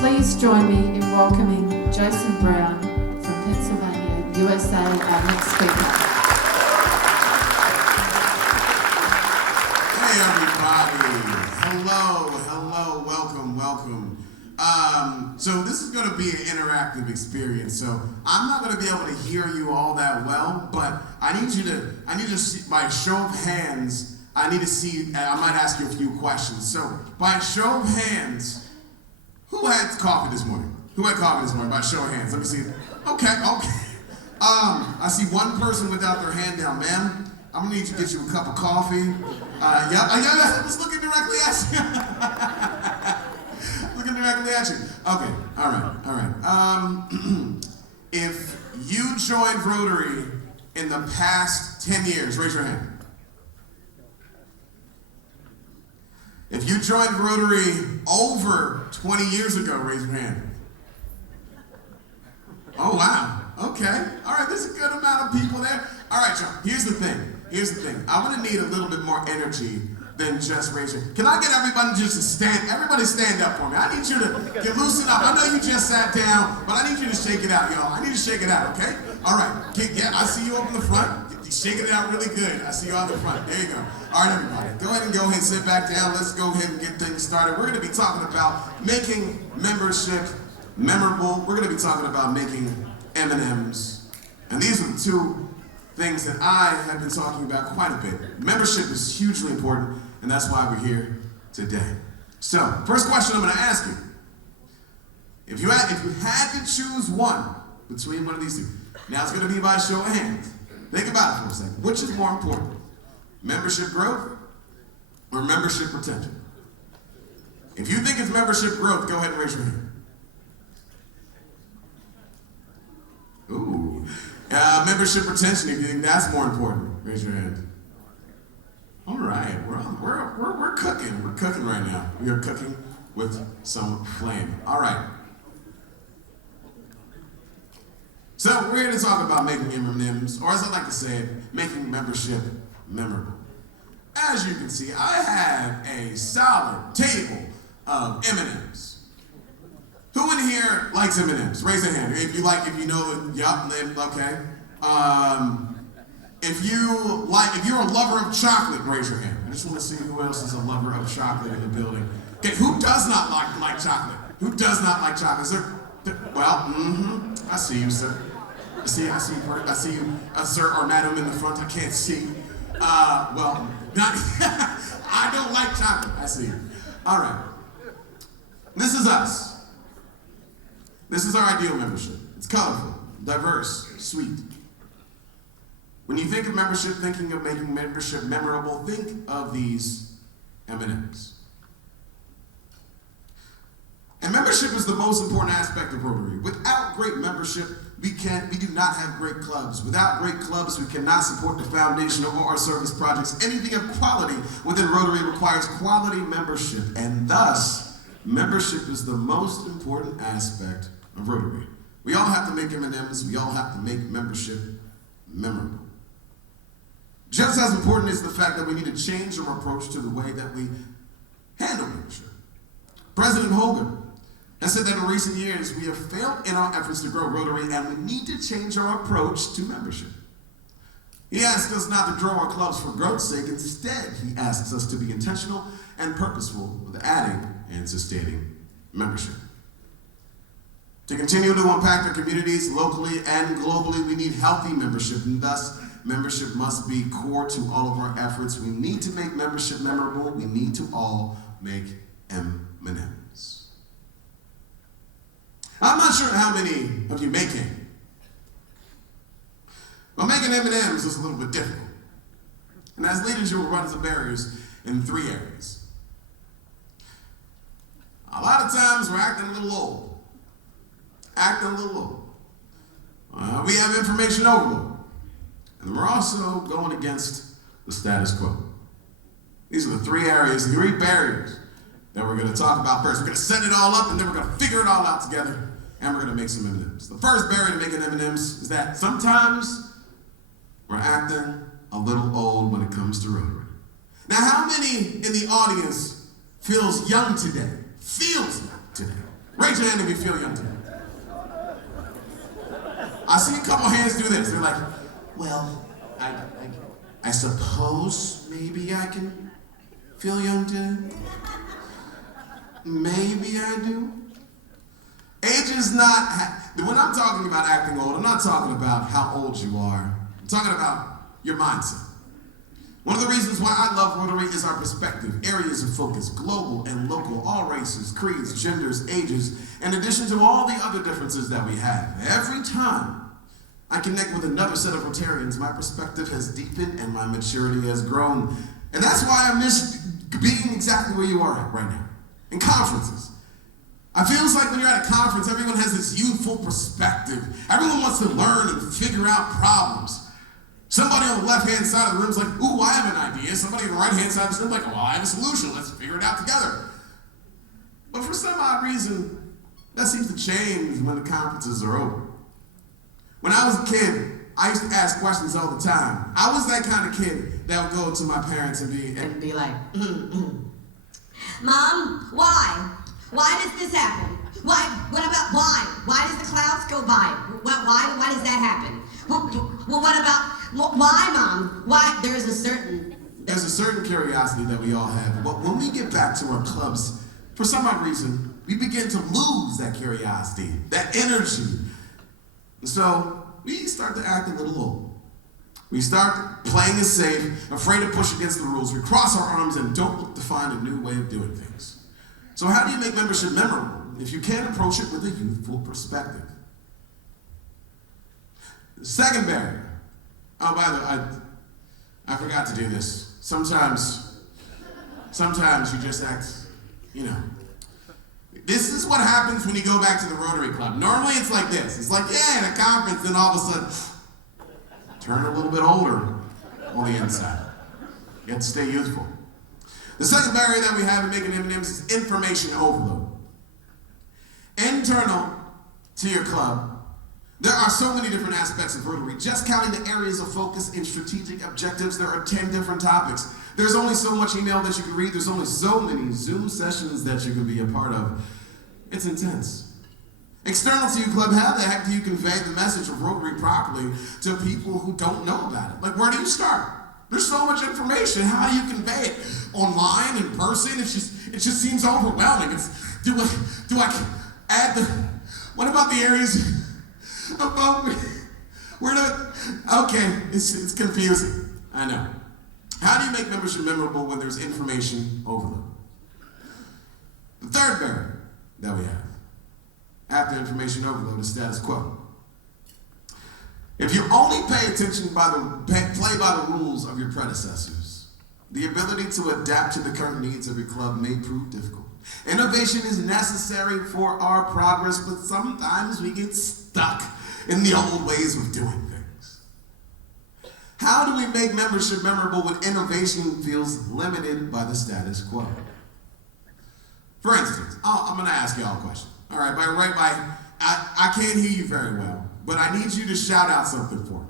Please join me in welcoming Jason Browne from Pennsylvania, USA, our next speaker. Hey everybody, hello, welcome. So this is going to be an interactive experience, so I'm not going to be able to hear you all that well, but I need to see, by a show of hands, I might ask you a few questions. So by a show of hands, who had coffee this morning? By a show of hands, let me see. Okay. I see one person without their hand down, ma'am. I'm gonna need to get you a cup of coffee. Yeah, I was looking directly at you. Okay, all right. If you joined Rotary in the past 10 years, raise your hand. If you joined Rotary over 20 years ago, raise your hand. Oh, wow. Okay. All right, there's a good amount of people there. All right, y'all, here's the thing. I'm gonna need a little bit more energy than just raise your hand. Can I get everybody just to stand? Everybody stand up for me. I need you to get loosened up. I know you just sat down, but I need you to shake it out, y'all. I need you to shake it out, okay? All right. Yeah, I see you up in the front. You're shaking it out really good. I see you on the front. There you go. All right, everybody. Go ahead and sit back down. Let's go ahead and get things started. We're going to be talking about making membership memorable. We're going to be talking about making M&Ms. And these are the two things that I have been talking about quite a bit. Membership is hugely important, and that's why we're here today. So, first question I'm going to ask you. If you had to choose one between one of these two, now it's going to be by a show of hands. Think about it for a second. Which is more important? Membership growth or membership retention? If you think it's membership growth, go ahead and raise your hand. Ooh. Membership retention, if you think that's more important, raise your hand. All right, we're cooking. We're cooking right now. We are cooking with some flame. All right. So we're here to talk about making M&Ms, or as I like to say it, making membership memorable. As you can see, I have a solid table of M&Ms. Who in here likes M&Ms? Raise a hand. If you know, yup, okay. If you're a lover of chocolate, raise your hand. I just want to see who else is a lover of chocolate in the building. Okay, who does not like chocolate? Who does not like chocolate? I see you, sir. I see you, sir or madam in the front. I can't see. I don't like chocolate. I see you. All right. This is us. This is our ideal membership. It's colorful, diverse, sweet. When you think of membership, thinking of making membership memorable, think of these M&Ms. And membership is the most important aspect of Rotary. Without great membership, we do not have great clubs. Without great clubs, we cannot support the foundation or our service projects. Anything of quality within Rotary requires quality membership, and thus, membership is the most important aspect of Rotary. We all have to make M&Ms. We all have to make membership memorable. Just as important is the fact that we need to change our approach to the way that we handle membership. President Hogan has said that in recent years we have failed in our efforts to grow Rotary, and we need to change our approach to membership. He asks us not to grow our clubs for growth's sake. Instead, he asks us to be intentional and purposeful with adding and sustaining membership. To continue to impact our communities locally and globally, we need healthy membership, and thus, membership must be core to all of our efforts. We need to make membership memorable. We need to all make M&Ms. I'm not sure how many of you make them. But making M&Ms is a little bit difficult. And as leaders, you will run into barriers in 3 areas. A lot of times we're acting a little old. We have information overload. And we're also going against the status quo. These are the 3 barriers that we're going to talk about first. We're going to set it all up, and then we're going to figure it all out together, and we're going to make some M&Ms. The first barrier to making M&Ms is that sometimes we're acting a little old when it comes to Rotary. Now, how many in the audience feels young today? Raise your hand if you feel young today. I see a couple hands do this. They're like, well, I suppose maybe I can feel young today. Maybe I do. Age is not, when I'm talking about acting old, I'm not talking about how old you are. I'm talking about your mindset. One of the reasons why I love Rotary is our perspective, areas of focus, global and local, all races, creeds, genders, ages, in addition to all the other differences that we have. Every time I connect with another set of Rotarians, my perspective has deepened and my maturity has grown. And that's why I miss being exactly where you are at right now, in conferences. I feel like when you're at a conference, everyone has this youthful perspective. Everyone wants to learn and figure out problems. Somebody on the left-hand side of the room is like, ooh, I have an idea. Somebody on the right-hand side of the room is like, well, I have a solution. Let's figure it out together. But for some odd reason, that seems to change when the conferences are over. When I was a kid, I used to ask questions all the time. I was that kind of kid that would go to my parents and be like, Mom, why? Why does this happen? Why? What about why? Why does the clouds go by? Why does that happen? Well, what about, why, Mom? Why? There's a certain curiosity that we all have. But when we get back to our clubs, for some odd reason, we begin to lose that curiosity, that energy. And so we start to act a little old. We start playing it safe, afraid to push against the rules. We cross our arms and don't look to find a new way of doing things. So how do you make membership memorable if you can't approach it with a youthful perspective? The second barrier. Oh, by the way, I forgot to do this. Sometimes you just act, This is what happens when you go back to the Rotary Club. Normally it's like this. It's like, yeah, at a conference, then all of a sudden, turn a little bit older on the inside. You have to stay youthful. The second barrier that we have in making M&Ms is information overload. Internal to your club, there are so many different aspects of Rotary. Just counting the areas of focus and strategic objectives, there are 10 different topics. There's only so much email that you can read. There's only so many Zoom sessions that you can be a part of. It's intense. External to your club, how the heck do you convey the message of Rotary properly to people who don't know about it? Like, where do you start? There's so much information. How do you convey it? Online, in person? It just seems overwhelming. Do I add the, what about the areas about, okay, it's confusing. I know. How do you make membership memorable when there's information overload? The third barrier that we have after information overload is status quo. If you only play by the rules of your predecessors, the ability to adapt to the current needs of your club may prove difficult. Innovation is necessary for our progress, but sometimes we get stuck in the old ways of doing things. How do we make membership memorable when innovation feels limited by the status quo? For instance, I'm going to ask y'all a question. All right, I can't hear you very well, but I need you to shout out something for me.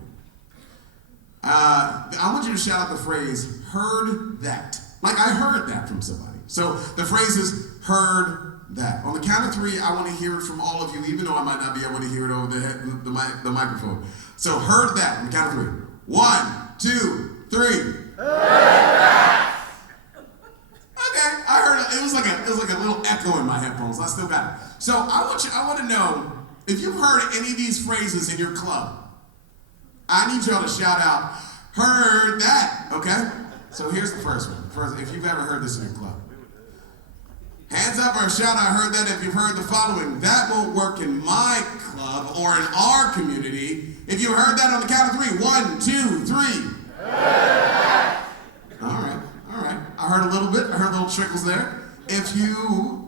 I want you to shout out the phrase, heard that. Like, I heard that from somebody. So the phrase is, heard that. On the count of three, I want to hear it from all of you, even though I might not be able to hear it over the microphone. So heard that on the count of three. 1, 2, 3. Heard that. Okay, I heard it. It was like a little echo in my headphones. I still got it. So I want to know if you've heard any of these phrases in your club. I need y'all to shout out, heard that. Okay? So here's the first one. If you've ever heard this in your club. Hands up or shout, I heard that if you've heard the following. That won't work in my club or in our community. If you heard that on the count of three. 1, 2, 3. All right. I heard a little bit. I heard little trickles there. If you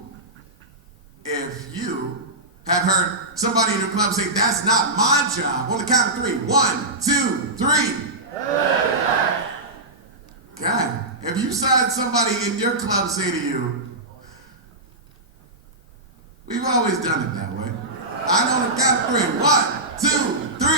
have heard somebody in your club say, that's not my job, on the count of three. 1, 2, 3. Okay. Have you had somebody in your club say to you, we've always done it that way. I know on the count of three. 1, 2, 3.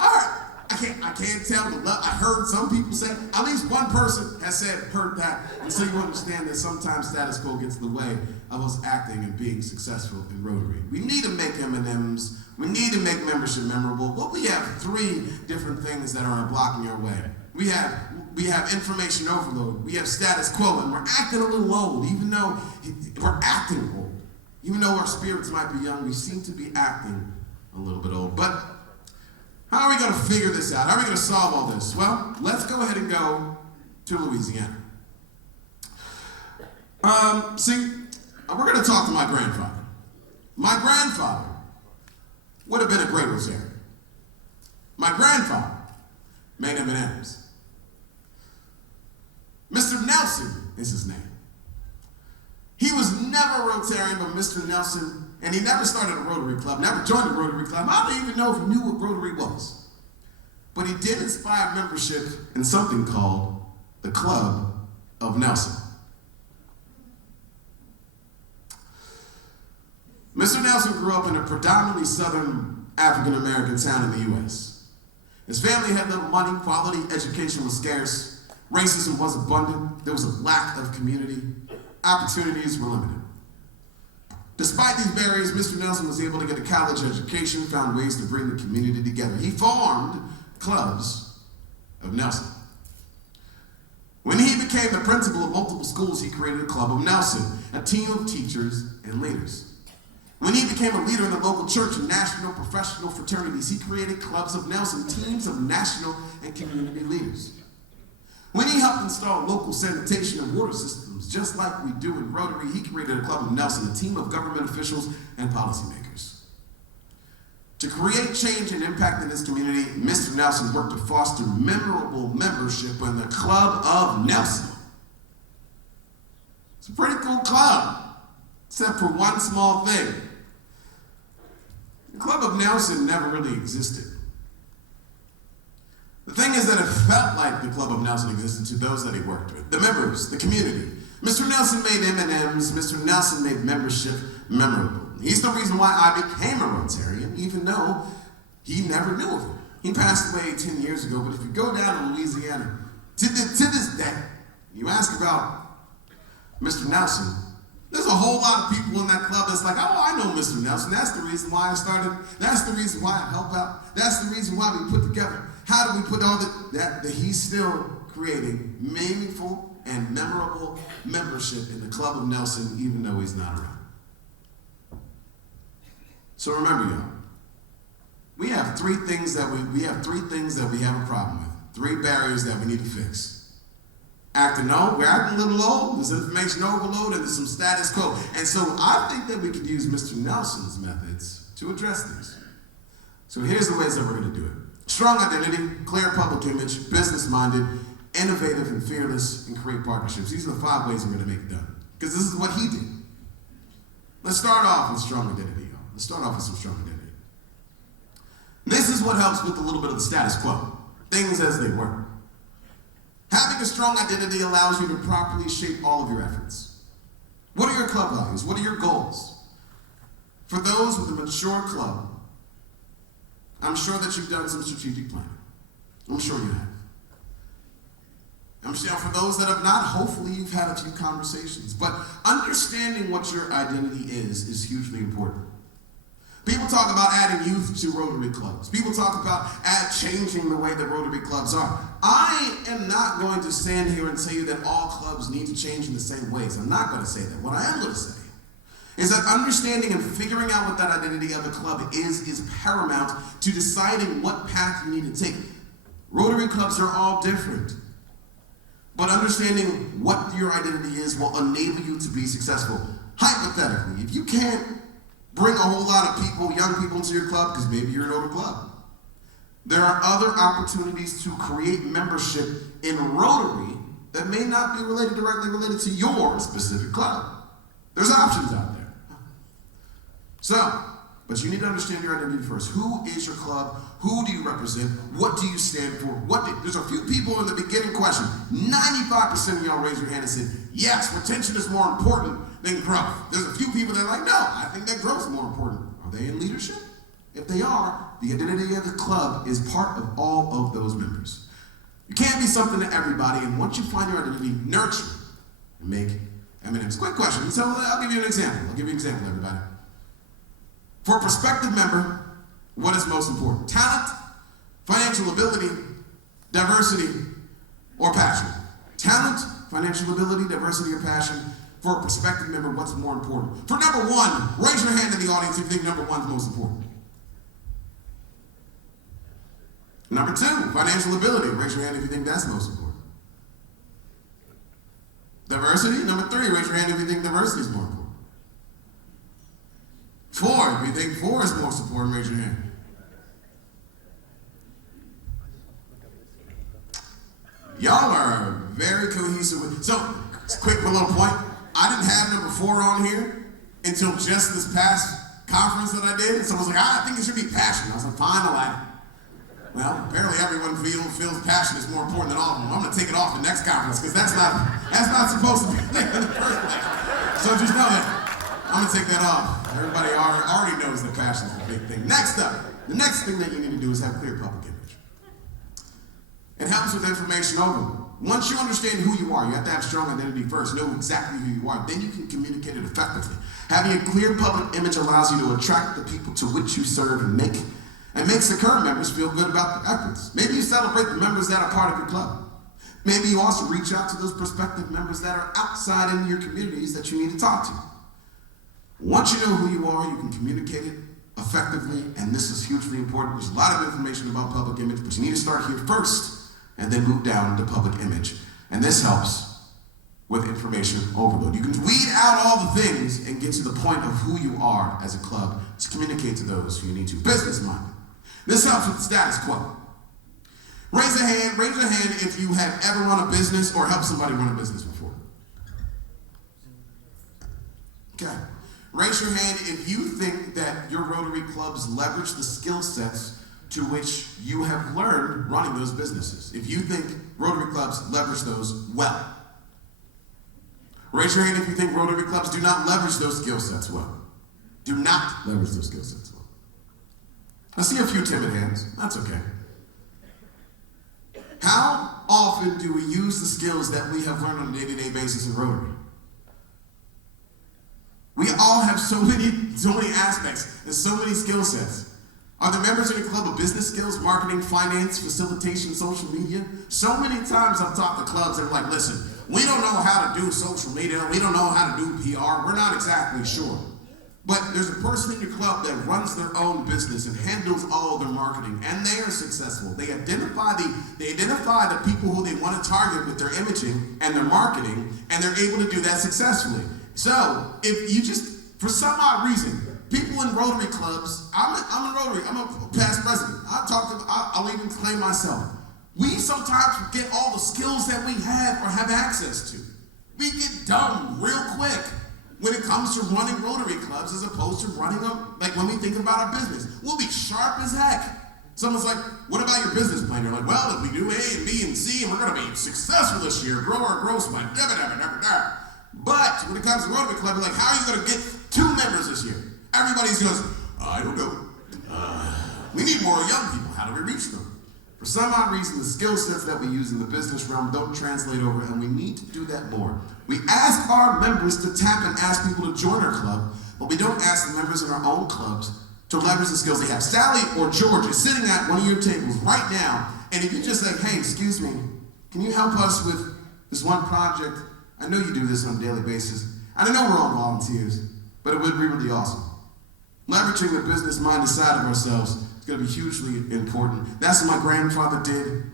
All right. I can't tell the love. I heard some people say, at least one person has heard that. And so you understand that sometimes status quo gets in the way of us acting and being successful in Rotary. We need to make M&Ms. We need to make membership memorable. But we have three different things that are blocking our way. We have information overload. We have status quo, and we're acting a little old, even though we're acting old. Even though our spirits might be young, we seem to be acting a little bit old. But how are we going to figure this out? How are we going to solve all this? Well, let's go ahead and go to Louisiana. We're going to talk to my grandfather. My grandfather would have been a great Rotarian. My grandfather made M&Ms. Mr. Nelson is his name. He was never a Rotarian, but Mr. Nelson, and he never started a Rotary Club, never joined a Rotary Club. I don't even know if he knew what Rotary was. But he did inspire membership in something called the Club of Nelson. Mr. Nelson grew up in a predominantly southern African-American town in the U.S. His family had little money, quality education was scarce, racism was abundant, there was a lack of community, opportunities were limited. Despite these barriers, Mr. Nelson was able to get a college education, found ways to bring the community together. He formed clubs of Nelson. When he became the principal of multiple schools, he created a Club of Nelson, a team of teachers and leaders. When he became a leader in the local church and national professional fraternities, he created Clubs of Nelson, teams of national and community leaders. When he helped install local sanitation and water systems, just like we do in Rotary, he created a Club of Nelson, a team of government officials and policymakers. To create change and impact in his community, Mr. Nelson worked to foster memorable membership in the Club of Nelson. It's a pretty cool club, except for one small thing. The Club of Nelson never really existed. The thing is that it felt like the Club of Nelson existed to those that he worked with, the members, the community. Mr. Nelson made M&Ms, Mr. Nelson made membership memorable. He's the reason why I became a Rotarian, even though he never knew of it. He passed away 10 years ago, but if you go down to Louisiana, to this day, you ask about Mr. Nelson, there's a whole lot of people in that club that's like, oh, I know Mr. Nelson. That's the reason why I started. That's the reason why I help out. That's the reason why we put together. How do we put all that he's still creating meaningful and memorable membership in the Club of Nelson, even though he's not around. So remember, y'all, we have three things that we have a problem with. Three barriers that we need to fix. We're acting a little old, there's information overload, and there's some status quo. And so I think that we could use Mr. Nelson's methods to address these. So here's the ways that we're going to do it. Strong identity, clear public image, business-minded, innovative and fearless, and create partnerships. These are the 5 ways we're going to make it done. Because this is what he did. Let's start off with strong identity, y'all. Let's start off with some strong identity. This is what helps with a little bit of the status quo. Things as they were. Having a strong identity allows you to properly shape all of your efforts. What are your club values? What are your goals? For those with a mature club, I'm sure that you've done some strategic planning. I'm sure you have. I'm sure for those that have not, hopefully you've had a few conversations. But understanding what your identity is hugely important. People talk about adding youth to Rotary clubs. People talk about changing the way that Rotary clubs are. I am not going to stand here and tell you that all clubs need to change in the same ways. I'm not going to say that. What I am going to say is that understanding and figuring out what that identity of the club is paramount to deciding what path you need to take. Rotary clubs are all different. But understanding what your identity is will enable you to be successful. Hypothetically, if you can't bring a whole lot of people, young people into your club, because maybe you're an older club, there are other opportunities to create membership in Rotary that may not be directly related to your specific club. There's options out there. But you need to understand your identity first. Who is your club? Who do you represent? What do you stand for? There's a few people in the beginning question. 95% of y'all raise your hand and said, yes, retention is more important than growth. There's a few people that are like, no, I think that growth is more important. Are they in leadership? If they are, the identity of the club is part of all of those members. You can't be something to everybody, and once you find your identity, nurture and make M&Ms. Quick question. So I'll give you an example. Everybody. For a prospective member, what is most important? Talent, financial ability, diversity, or passion? Talent, financial ability, diversity, or passion. For a prospective member, what's more important? For number one, raise your hand in the audience if you think number one is most important. Number two, financial ability. Raise your hand if you think that's most important. Diversity. Number three, raise your hand if you think diversity is more important. Four, if you think four is most important, raise your hand. Y'all are very cohesive with. So, quick little point. I didn't have number four on here until just this past conference that I did. Someone was like, I think it should be passion. I was like, fine, I like it. Well, apparently everyone feels passion is more important than all of them. I'm going to take it off the next conference because that's not supposed to be there in the first place. So just know that. I'm going to take that off. Everybody already knows that passion is the big thing. Next up, the next thing that you need to do is have clear public image. It helps with information overload. Once you understand who you are, you have to have strong identity first, know exactly who you are, then you can communicate it effectively. Having a clear public image allows you to attract the people to which you serve and makes the current members feel good about the efforts. Maybe you celebrate the members that are part of your club. Maybe you also reach out to those prospective members that are outside in your communities that you need to talk to. Once you know who you are, you can communicate it effectively, and this is hugely important. There's a lot of information about public image, but you need to start here first and then move down to public image. And this helps with information overload. You can weed out all the things and get to the point of who you are as a club to communicate to those who you need to. Business-minded. This helps with the status quo. Raise a hand if you have ever run a business or helped somebody run a business before. Okay. Raise your hand if you think that your Rotary clubs leverage the skill sets to which you have learned running those businesses. If you think Rotary clubs leverage those well. Raise your hand if you think Rotary clubs do not leverage those skill sets well. Do not leverage those skill sets well. I see a few timid hands. That's okay. How often do we use the skills that we have learned on a day-to-day basis in Rotary? We all have so many aspects and so many skill sets. Are the members in the club of business skills, marketing, finance, facilitation, social media? So many times I've talked to clubs that are like, listen, we don't know how to do social media, we don't know how to do PR, we're not exactly sure. But there's a person in your club that runs their own business and handles all of their marketing, and they are successful. They identify the people who they want to target with their imaging and their marketing, and they're able to do that successfully. So if you just, for some odd reason, people in Rotary clubs, I'm a Rotary, I'm a past president. I'll even claim myself. We sometimes forget all the skills that we have or have access to. We get dumb real quick when it comes to running Rotary clubs as opposed to running them, like when we think about our business. We'll be sharp as heck. Someone's like, what about your business plan? You're like, well, if we do A and B and C and we're gonna be successful this year, grow our gross by But when it comes to Rotary club, you're like, how are you gonna get 2 members this year? Everybody goes, I don't know. We need more young people. How do we reach them? For some odd reason, the skill sets that we use in the business realm don't translate over, and we need to do that more. We ask our members to tap and ask people to join our club, but we don't ask the members in our own clubs to leverage the skills they have. Sally or George is sitting at one of your tables right now, and if you just say, hey, excuse me, can you help us with this one project? I know you do this on a daily basis. And I know we're all volunteers, but it would be really awesome. Leveraging the business-minded side of ourselves is going to be hugely important. That's what my grandfather did.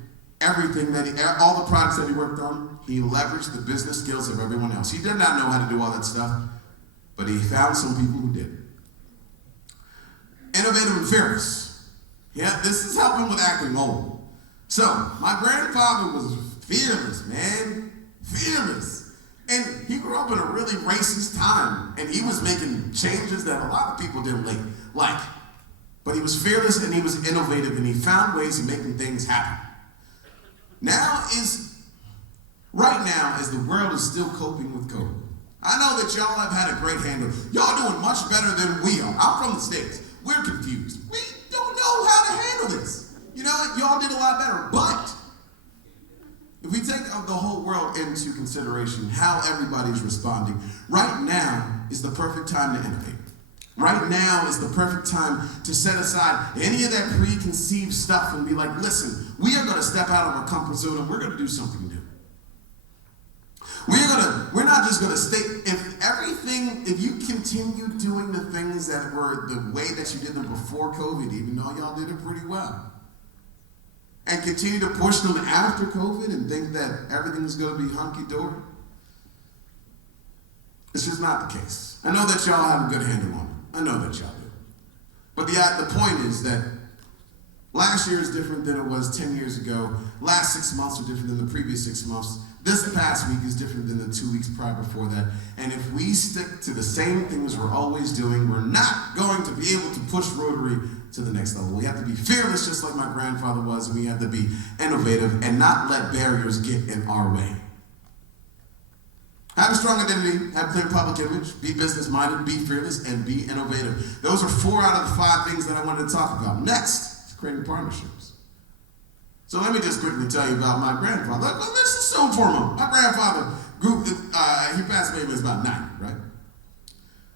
All the projects that he worked on, he leveraged the business skills of everyone else. He did not know how to do all that stuff, but he found some people who did. Innovative and fearless. Yeah, this is helping with acting old. So, my grandfather was fearless, man. Fearless. And he grew up in a really racist time, and he was making changes that a lot of people didn't like. But he was fearless and he was innovative, and he found ways of making things happen. Right now, as the world is still coping with COVID, I know that y'all have had a great handle. Y'all doing much better than we are. I'm from the States. We're confused. We don't know how to handle this. You know what? Y'all did a lot better, but the whole world into consideration, how everybody's responding, right now is the perfect time to innovate. Right now is the perfect time to set aside any of that preconceived stuff and be like, listen, we are going to step out of our comfort zone and we're going to do something new. We're not just going to stay, if you continue doing the things that were the way that you did them before COVID, even though y'all did it pretty well, and continue to push them after COVID and think that everything's going to be hunky-dory, it's just not the case. I know that y'all have a good handle on it. I know that y'all do. But the point is that last year is different than it was 10 years ago. Last 6 months are different than the previous 6 months. This past week is different than the 2 weeks prior before that. And if we stick to the same things we're always doing, we're not going to be able to push Rotary to the next level. We have to be fearless, just like my grandfather was, and we have to be innovative and not let barriers get in our way. Have a strong identity, have a clear public image, be business-minded, be fearless, and be innovative. Those are 4 out of the 5 things that I wanted to talk about. Next is creating partnerships. So let me just quickly tell you about my grandfather. Let's assume for a moment. My grandfather he passed away when he was about 90, right?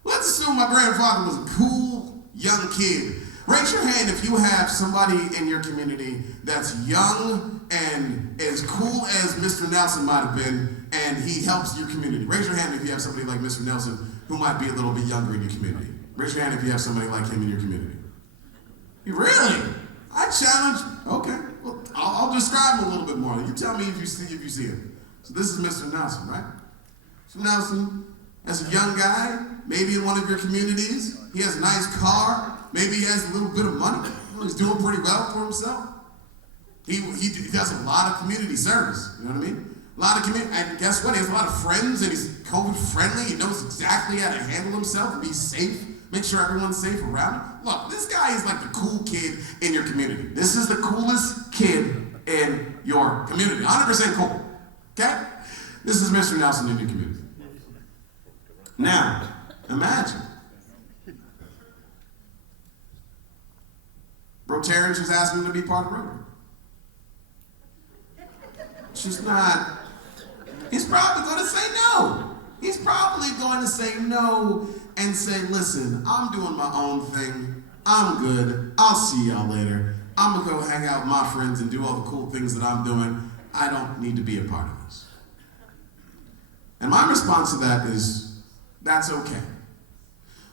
Let's assume my grandfather was a cool young kid. Raise your hand if you have somebody in your community that's young and as cool as Mr. Nelson might have been, and he helps your community. Raise your hand if you have somebody like Mr. Nelson who might be a little bit younger in your community. Raise your hand if you have somebody like him in your community. You really? I challenge. Okay, well, I'll describe him a little bit more. You tell me if you see him. So this is Mr. Nelson, right? Mr. Nelson, as a young guy, maybe in one of your communities, he has a nice car. Maybe he has a little bit of money. He's doing pretty well for himself. He does a lot of community service. You know what I mean? A lot of community, and guess what? He has a lot of friends, and he's COVID friendly. He knows exactly how to handle himself and be safe. Make sure everyone's safe around him. Look, this guy is like the cool kid in your community. This is the coolest kid in your community. 100% cool. Okay? This is Mr. Nelson in your community. Now, imagine. Rotarians just asking him to be part of Rotary. She's not. He's probably going to say no. He's probably going to say no and say, listen, I'm doing my own thing. I'm good. I'll see y'all later. I'm going to go hang out with my friends and do all the cool things that I'm doing. I don't need to be a part of this. And my response to that is, that's okay.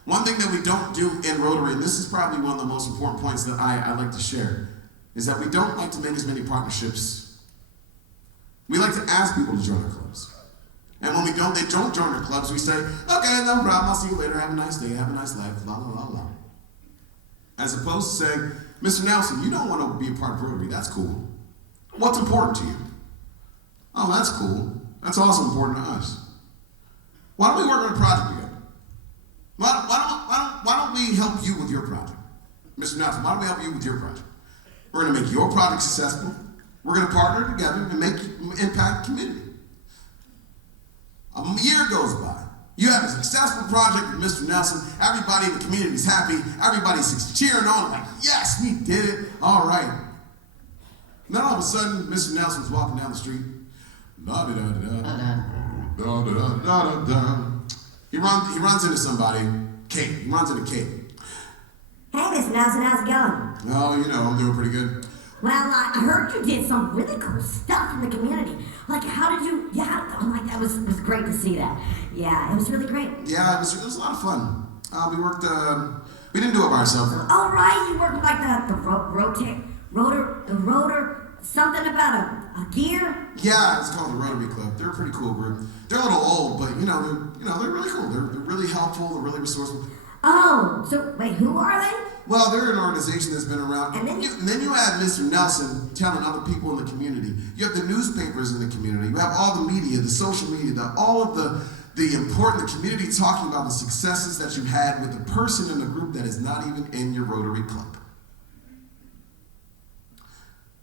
One thing that we don't do in Rotary, and this is probably one of the most important points that I like to share, is that we don't like to make as many partnerships. We like to ask people to join our clubs. And when they don't join our clubs, we say, okay, no problem, I'll see you later, have a nice day, have a nice life, la la la la. As opposed to saying, Mr. Nelson, you don't want to be a part of Rotary, that's cool. What's important to you? Oh, that's cool. That's also important to us. Why don't we work on a project together? Why don't we help you with your project? Mr. Nelson, why don't we help you with your project? We're going to make your project successful. We're going to partner together and impact the community. A year goes by. You have a successful project with Mr. Nelson. Everybody in the community is happy. Everybody's cheering on, like, yes, we did it. All right. And then all of a sudden, Mr. Nelson's walking down the street. He runs into somebody. Kate. He runs into Kate. Hey, Mr. Nelson, how's it going? Oh, you know, I'm doing pretty good. Well, I heard you did some really cool stuff in the community. Like, how did you, I'm like, it was great to see that. Yeah, it was really great. Yeah, it was a lot of fun. We didn't do it by ourselves. All right, you worked with like the rotor, something about a gear? Yeah, it's called the Rotary Club. They're a pretty cool group. They're a little old, but they're really cool. They're really helpful, they're really resourceful. Oh, so wait, who are they? Well, they're an organization that's been around. And then you have Mr. Nelson telling other people in the community. You have the newspapers in the community. You have all the media, the social media, all of the important community talking about the successes that you've had with the person in the group that is not even in your Rotary Club.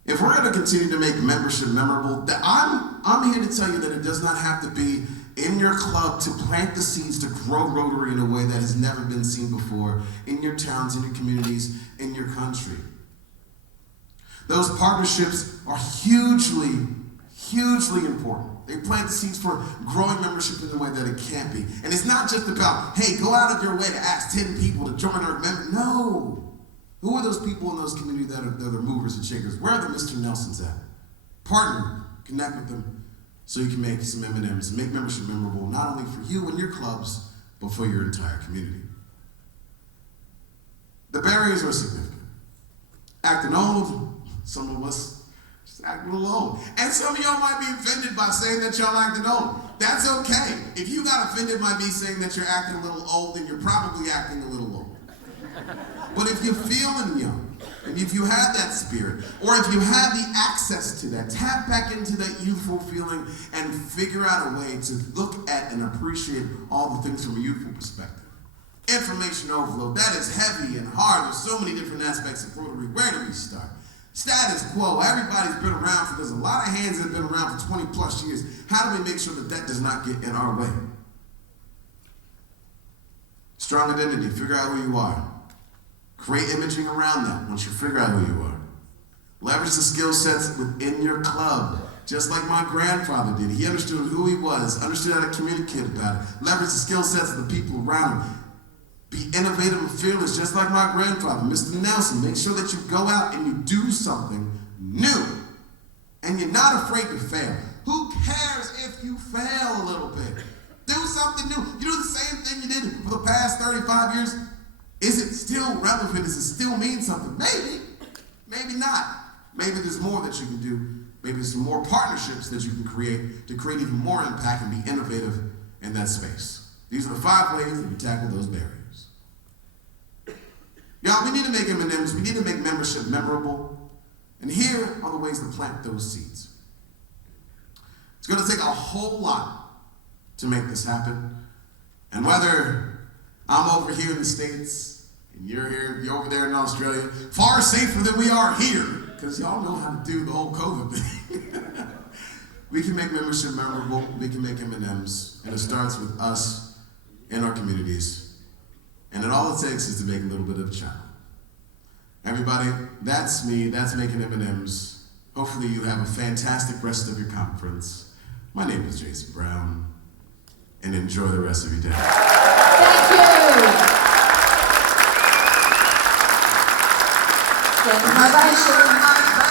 If we're going to continue to make membership memorable, I'm here to tell you that it does not have to be in your club to plant the seeds to grow Rotary in a way that has never been seen before in your towns, in your communities, in your country. Those partnerships are hugely Hugely important. They plant the seeds for growing membership in the way that it can't be. And it's not just about, hey, go out of your way to ask 10 people to join our member. No. Who are those people in those communities that are the movers and shakers? Where are the Mr. Nelsons at? Partner, connect with them so you can make some M&Ms and make membership memorable, not only for you and your clubs, but for your entire community. The barriers are significant. Acting old, some of us just act a little old. And some of y'all might be offended by saying that y'all acting old. That's okay. If you got offended by me saying that you're acting a little old, then you're probably acting a little old. But if you're feeling young, and if you have that spirit, or if you have the access to that, tap back into that youthful feeling and figure out a way to look at and appreciate all the things from a youthful perspective. Information overload, that is heavy and hard. There's so many different aspects of Rotary. Where do we start? Status quo, everybody's been around there's a lot of hands that have been around for 20 plus years. How do we make sure that that does not get in our way? Strong identity, figure out who you are. Create imaging around that once you figure out who you are. Leverage the skill sets within your club, just like my grandfather did. He understood who he was, understood how to communicate about it. Leverage the skill sets of the people around him. Be innovative and fearless, just like my grandfather, Mr. Nelson. Make sure that you go out and you do something new. And you're not afraid to fail. Who cares if you fail a little bit? Do something new. You do the same thing you did for the past 35 years. Is it still relevant? Does it still mean something? Maybe. Maybe not. Maybe there's more that you can do. Maybe there's some more partnerships that you can create to create even more impact and be innovative in that space. These are the 5 ways that we tackle those barriers. Y'all, we need to make M&Ms. We need to make membership memorable. And here are the ways to plant those seeds. It's going to take a whole lot to make this happen. And whether I'm over here in the States and you're over there in Australia, far safer than we are here, because y'all know how to do the whole COVID thing. We can make membership memorable. We can make M&Ms. And it starts with us in our communities. And then all it takes is to make a little bit of a challenge. Everybody, that's me. That's making M&Ms. Hopefully you have a fantastic rest of your conference. My name is Jason Browne, and enjoy the rest of your day. Thank you. Stand by,